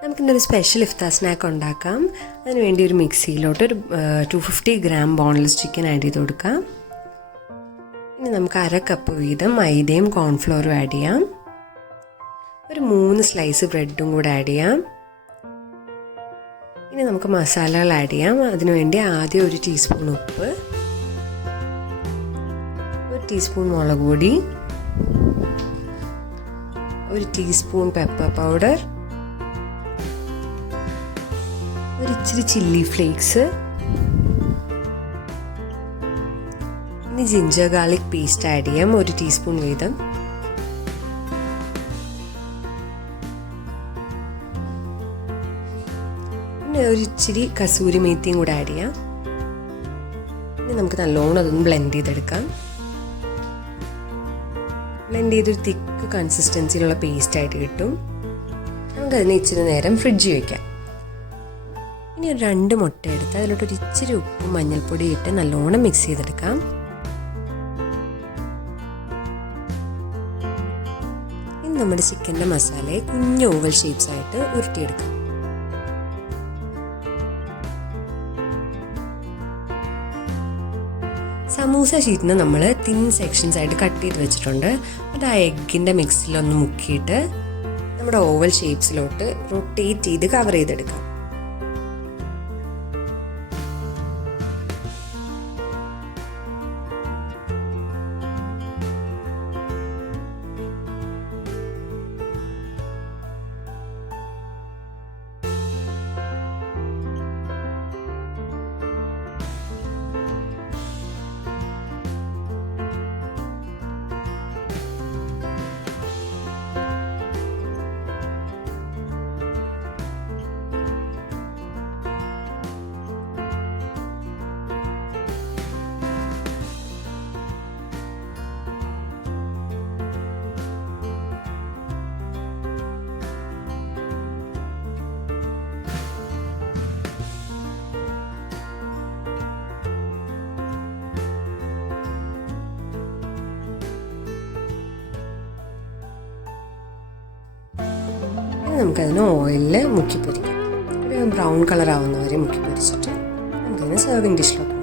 നമുക്കിന്നൊരു സ്പെഷ്യൽ ഇഫ്താർ സ്നാക്ക് ഉണ്ടാക്കാം. അതിനുവേണ്ടി ഒരു മിക്സിയിലോട്ട് ഒരു 250 ഗ്രാം ബോൺലെസ് ചിക്കൻ ആഡ് ചെയ്ത് കൊടുക്കാം. ഇനി നമുക്ക് 1/2 കപ്പ് വീതം മൈദയും കോൺഫ്ലോറും ആഡ് ചെയ്യാം. ഒരു 3 സ്ലൈസ് ബ്രെഡും കൂടെ ആഡ് ചെയ്യാം. ഇനി നമുക്ക് മസാലകൾ ആഡ് ചെയ്യാം. അതിനുവേണ്ടി ആദ്യം 1 ടീസ്പൂൺ ഉപ്പ്, 1 ടീസ്പൂൺ മുളക് പൊടി, 1 ടീസ്പൂൺ പെപ്പർ പൗഡർ, ഒരിച്ചിരി ചില്ലി ഫ്ലേക്സ്, ഇനി ജിഞ്ചർ ഗാർലിക് പേസ്റ്റ് ആഡ് ചെയ്യാം 1 ടീസ്പൂൺ വീതം. പിന്നെ ഒരിച്ചിരി കസൂരി മേത്തിയും കൂടെ ആഡ് ചെയ്യാം. ഇനി നമുക്ക് നല്ലോണം അതൊന്ന് ബ്ലെൻഡ് ചെയ്തെടുക്കാം. ബ്ലെൻഡ് ചെയ്തൊരു തിക്ക് കൺസിസ്റ്റൻസിയിലുള്ള പേസ്റ്റ് ആയിട്ട് കിട്ടും. നമുക്കതിനെ ഇച്ചിരി നേരം ഫ്രിഡ്ജിൽ വയ്ക്കാം. ഇനി ഒരു 2 മുട്ട എടുത്ത് അതിലോട്ട് ഒരു ഇച്ചിരി ഉപ്പും മഞ്ഞൾപ്പൊടി ഇട്ട് നല്ലോണം മിക്സ് ചെയ്തെടുക്കാം. ഇനി നമ്മുടെ ചിക്കൻ്റെ മസാലയെ കുഞ്ഞു ഓവൽ ഷേപ്സ് ആയിട്ട് ഉരുട്ടിയെടുക്കാം. സമൂസ ഷീറ്റിന് നമ്മൾ തിൻ സെക്ഷൻസ് ആയിട്ട് കട്ട് ചെയ്ത് വെച്ചിട്ടുണ്ട്. അത് ആ എഗ്ഗിൻ്റെ മിക്സിലൊന്ന് മുക്കിയിട്ട് നമ്മുടെ ഓവൽ ഷേപ്സിലോട്ട് റൊട്ടേറ്റ് ചെയ്ത് കവർ ചെയ്തെടുക്കാം. നമുക്കതിന് ഓയിലിൽ മുക്കി പൊരിക്കാം. ഒരു ബ്രൗൺ കളർ ആവുന്നവരെ മുക്കി പൊരിച്ചിട്ട് നമുക്കതിന് സെർവിങ് ഡിഷിലോട്ട്